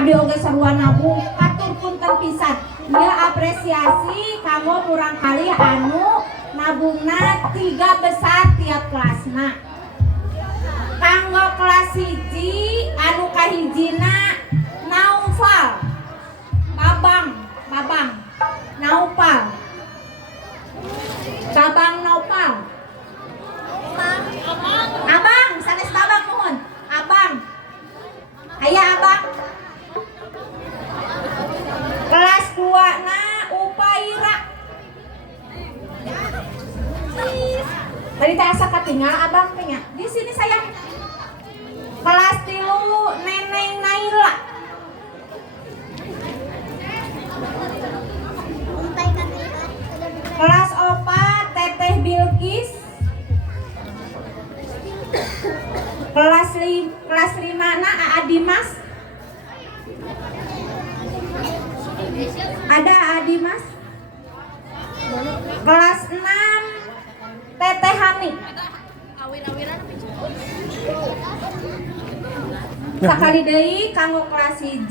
Abdi oge sarua nabung atur punten pisan. Ieu apresiasi kanggo kurang kali anu nabungna 3 besar tiap kelasna. Kanggo kelas 1 anu kahijina Naufal Babang Naufal Abang sanes babang mohon abang aya abang kelas 2 na Upaira tadi teh asa katinggal abang teh nya di sini sayang kelas 3 Neneng Naila kelas 4 Teteh Bilkis kelas 5 na Aa Dimas ada Aa Dimas kelas 6 Teteh Hani sakali deui kanggo kelas 1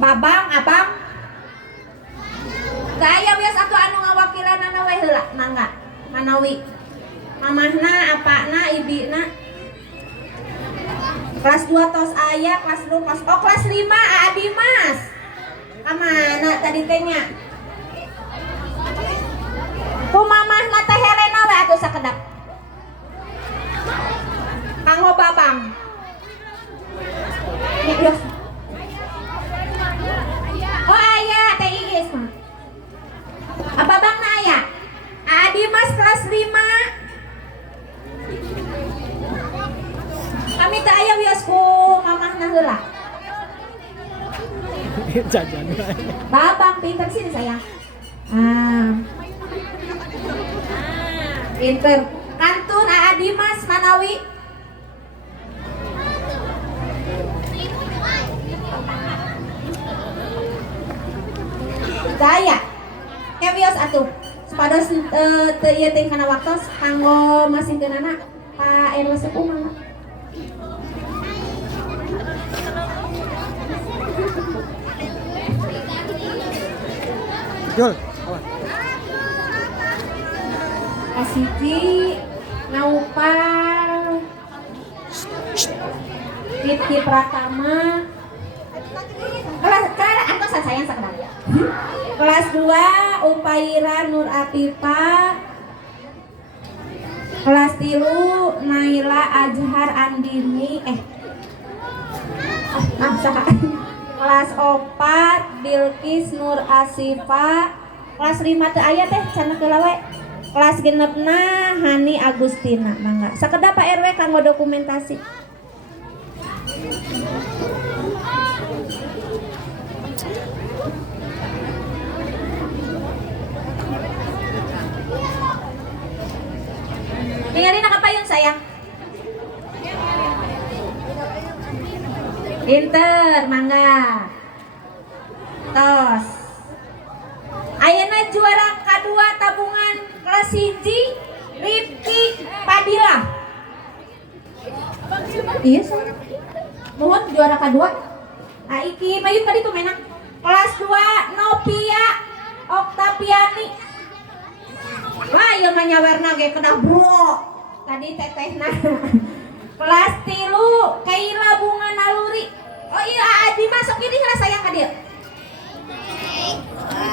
Babang abang saya biasa satu anu ngawakilan anu we heula mangga manawi mamahna apana ibina kelas 2 tos aya kelas 2 kelas 5 Aa Dimas kamana tadi teh nya ku mamahna teh Helena we atuh sakedap kanggo babang oh aya teh Iis mah apa bang na aya Aa Dimas kelas 5 kami teh aya wios ku mamahna heula jajan babang pinter sini sayang pinter kantun Aa Dimas manawi saya kewios atuh sepados teu ieu teh kana waktos kanggo masihkeunana Pak RW sepuh mangga Jul Kasiji Naupal Titi Pratama kelas angkosan sayang sakedap kelas 2 Upaira Nur Atifa kelas 3 Naila Azhar Andini kelas 4 Bilkis Nur Asifa kelas 5 teu aya teh cenah heula we kelas 6 na Hani Agustina mangga sakedap Pak RW kanggo dokumentasi tinggalin kapayun sayang pinter mangga tos ayeuna juara kedua tabungan kelas 1 Rifki Padilla iya sayang mohon juara kedua iki mayun tadi tuh menang kelas 2 Novia Oktaviani wah ieu mah nyawerna ge kedah bro tadi tetehna kelas 3 Kaila Bunga Naluri oh iya Adi masuk ini lah sayang ka dieu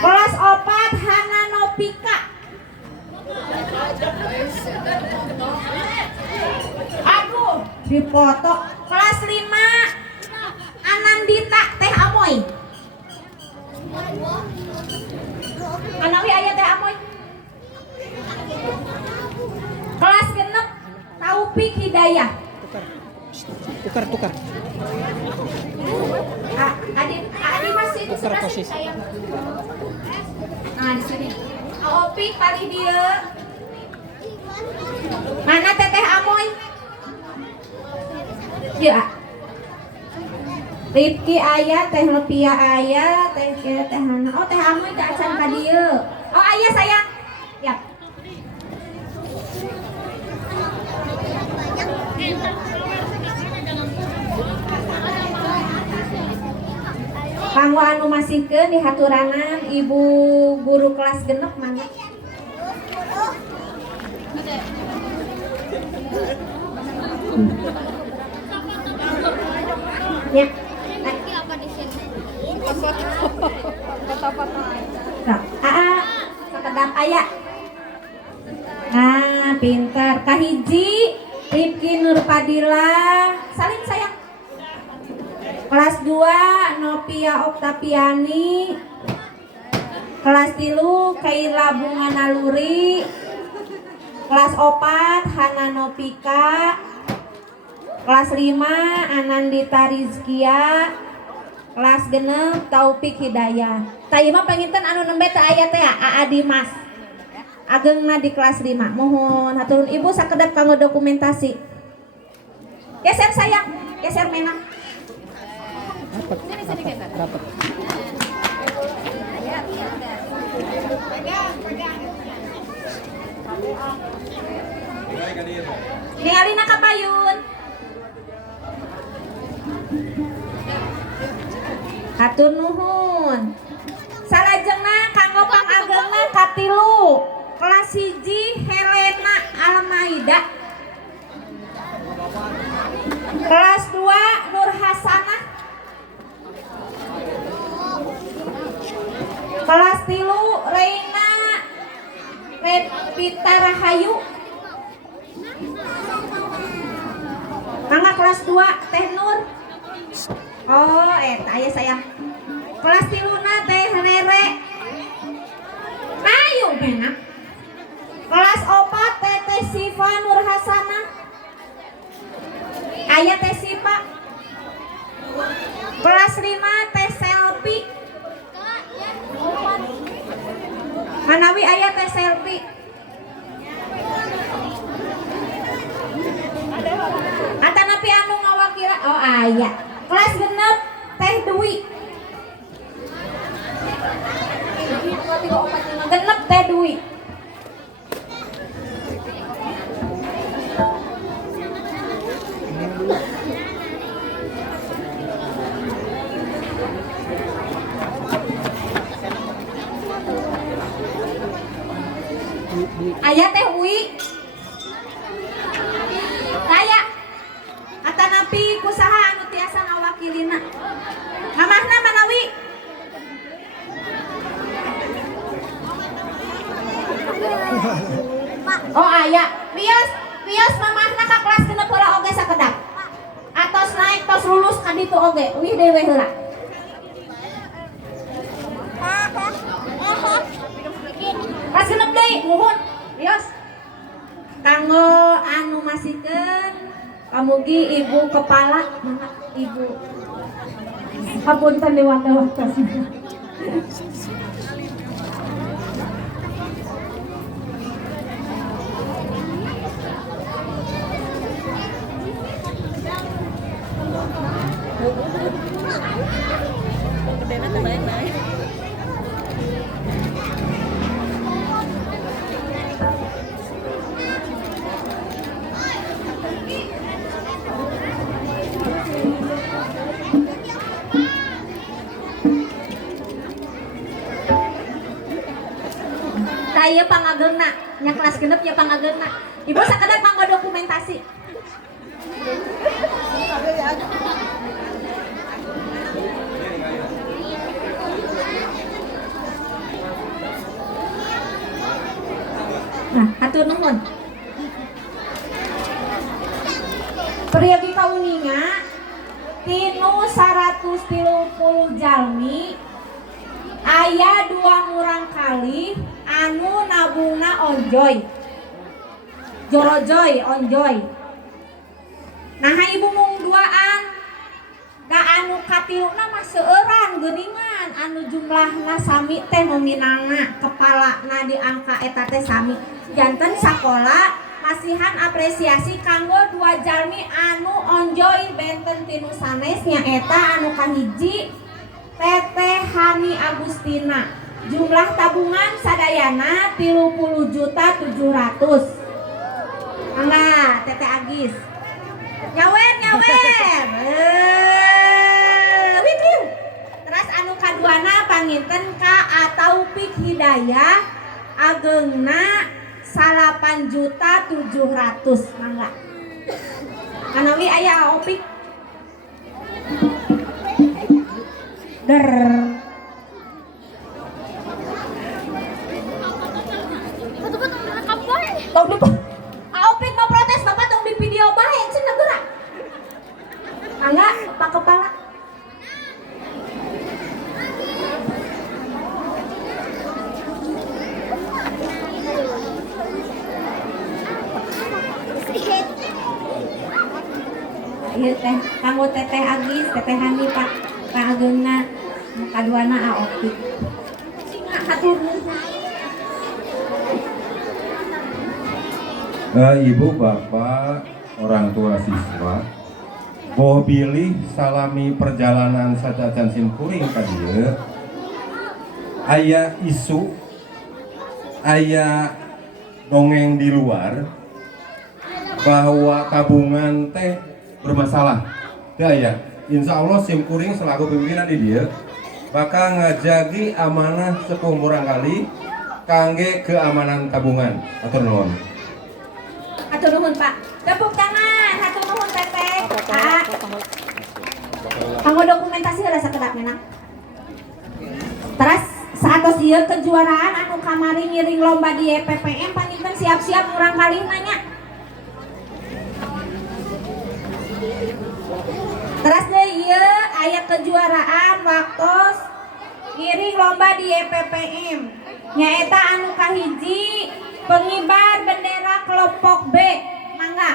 kelas 4 Hana Novika aduh dipoto kelas 5 Anandita Teh Amoy Anawi aya Teh Amoy kelas 6 Taufik Hidayah tukar Adi masih itu tukar sebelah posisi sayang nah di sini Opik paling dia mana Teteh Amoy ya Rifki aya Teh Lepia aya Teh Hana oh Teh Amoy teh acan ka dieu oh aya sayang ya Kanggo anu masihkeun di haturanan ibu guru kelas genep mana? Ya. Sekedap aya. Ah, pintar. Kahiji Rifki Nurpadila. Salim sayang. Kelas 2 Novia Oktaviani. Kelas 3 Kaila Bunga Naluri. Kelas 4 Hana Novika. Kelas 5 Anandita Rizkia. Kelas 6 Taufik Hidayah. Tah mah panginten anu nembe teh aya teh Aa Dimas. Ageungna di kelas 5. Mohon haturun ibu sakedap kanggo dokumentasi. Geser sayang, geser menang. Dapat. Ningalina ka payun. Hatur nuhun. Salajengna kanggo pangageungna katilu. Kelas 1 Helena Almaida. Kelas 2 Nur Hasanah. Kelas 3 Reina Repita Rahayu. Mangga kelas 2 Teh Nur. Oh, eta aya sayang. Kelas 3 Teh Rere. Ayo benak. Kelas 4 Teh Siva Nur Hasanah. Aya Teh Siva. Kelas 5 Teh Selvi. Manawi aya Teh Selvi. Atanapi anu ngawakila. Oh aya. Kelas 6 Teh Dwi. Genep Teh Dwi. Aya Teh Wi. Aya. Atanapi kusaha anu tiasa ngawakilina. Mamahna manawi. Oh aya. Wios mamahna ka kelas 6 heula oge sakedap. Atos naik tos lulus ka ditu oge. Wih dewe heula. Kelas 6 deui, nuhun. Wios. Kanggo anu masihkeun pamugi ibu kepala, ibu. Hapunten dewata-watos. Ieu pangageungna, nya kelas genep ya pangageungna. Ibu sakedap manggo dokumentasi. Nah, hatur nuhun. Priyogi kauninga tinu 130 jalmi aya 2 murang kali anu nabungna onjoy. Jorojoy onjoy. Nah ibu mung duaan da anu katiluna mah seueuran geuningan anu jumlahna sami teh nominalna kepalana di angka eta teh sami. Janten sakola masihan apresiasi kanggo 2 jalmi anu onjoy benten tinu sanes nyaeta anu kahiji Teteh Hani Agustina. Jumlah tabungan sadayana 30.700.000. Mangga Teteh Agis. Nyawer. Wiu. Terus anu biaya ageungna 8.700.000 mangga. Kanawi aya opik. Der. Tong di opik no protes bapak tong di video bae cenah gerak. Mangga Pak Kepala. Ieu teh kanggo teteh Agis, teteh Hani Pak ageungna kaduana opik. Singa hatur nuhun. Ibu, bapak, orang tua siswa, boh bilih salami perjalanan Sajajan Simkuring ka dieu aya isu, aya dongeng di luar bahwa tabungan teh bermasalah. Teu aya. Insya Allah Simkuring selaku pimpinan di dieu bakal ngajagi amanah sepuh murang kali kangge keamanan tabungan. Atur nuhun. Hatur nuhun Pak. Tepuk tangan. Hatur nuhun teteh. Pak. Kanggo dokumentasi heula sakedap menang. Terus satos ieu kejuaraan anu kamari ngiring lomba di EPPM panginten siap-siap urang kalih nanya. Terus deh ieu aya kejuaraan waktos ngiring lomba di EPPM. Nyaeta anu kahiji pengibar bendera kelompok B. Mangga.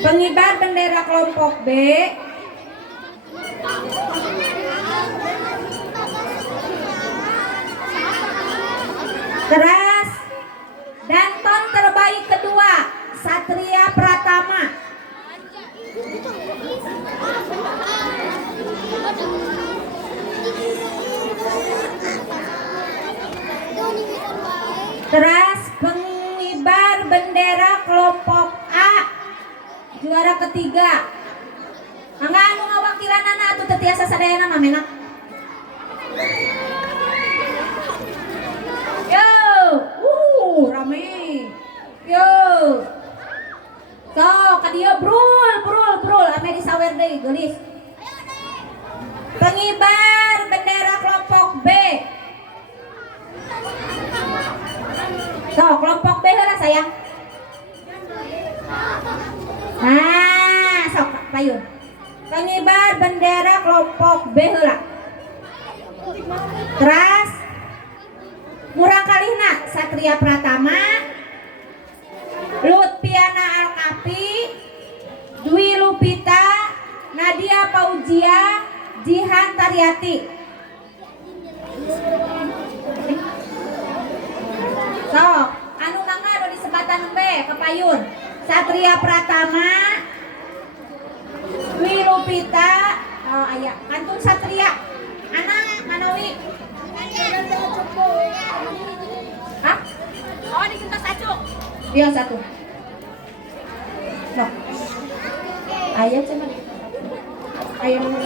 Pengibar bendera kelompok B. Terus danton terbaik kedua Satria Pratama. Terus pengibar bendera kelompok A juara ketiga. Mangga anu ngawakilanana atuh teu tiasa sadayana mah menak. Yo, rame. Yo. So, ka dieu brul, ame disawer deui geulis. Pengibar bendera kelompok B. So, kelompok B heula sayang. Nah, sok payun. Pengibar bendera kelompok B heula. Terus murang kalihna Satria Pratama, Lutfiana Alkapi, Dwi Lupita, Nadia Paujia, Jihan Tariati. So, anu mangga anu di sebatan B kepayun. Satria Pratama, Dwi Lupita, oh aya kantun Satria. Anang Manawi. Hah? Oh, di kita satu. Iya satu. Loh. Aya cenah. Aya mana?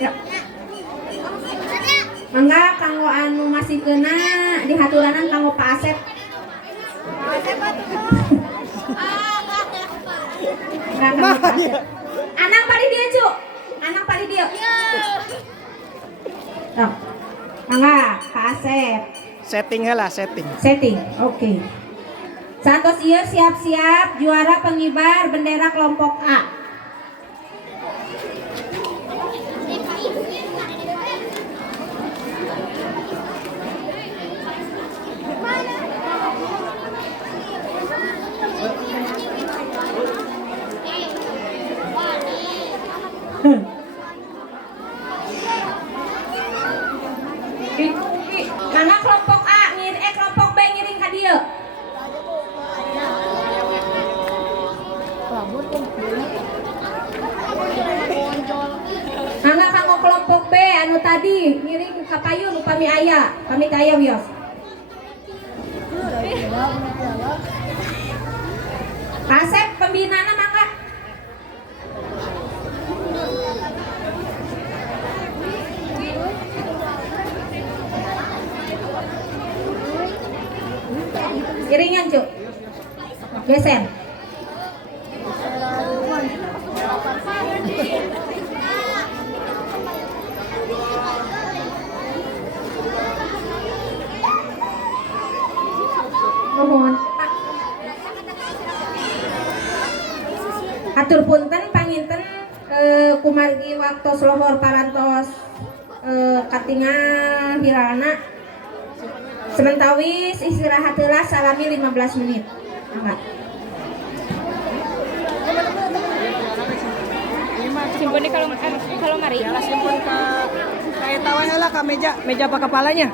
Ya. Mangga kanggo anu masih kena dihaturanan kanggo Pak Asep. Pak Asep atuh. Anang pari dia, Cuk. Anang pari dia. Tuh. Mangga Pak Asep. Setting heula, setting. Setting. Oke. Satos ieu siap-siap juara pengibar bendera kelompok A. Mana kelompok A kelompok B ngiring ka dieu. Mangga kanggo kelompok B anu tadi ngiring ka payun upami aya, pamit aya wios. Asep pembinana mangga. Iringan cuk. Geser. Mohon. Atur punten panginten kumargi waktu lohor parantos katingal hiralna sementawis istirahat heula salami 15 menit. Angga. Simpen di kalau mari. Simpen ka kayak tawa heula ka meja pa kepalanya.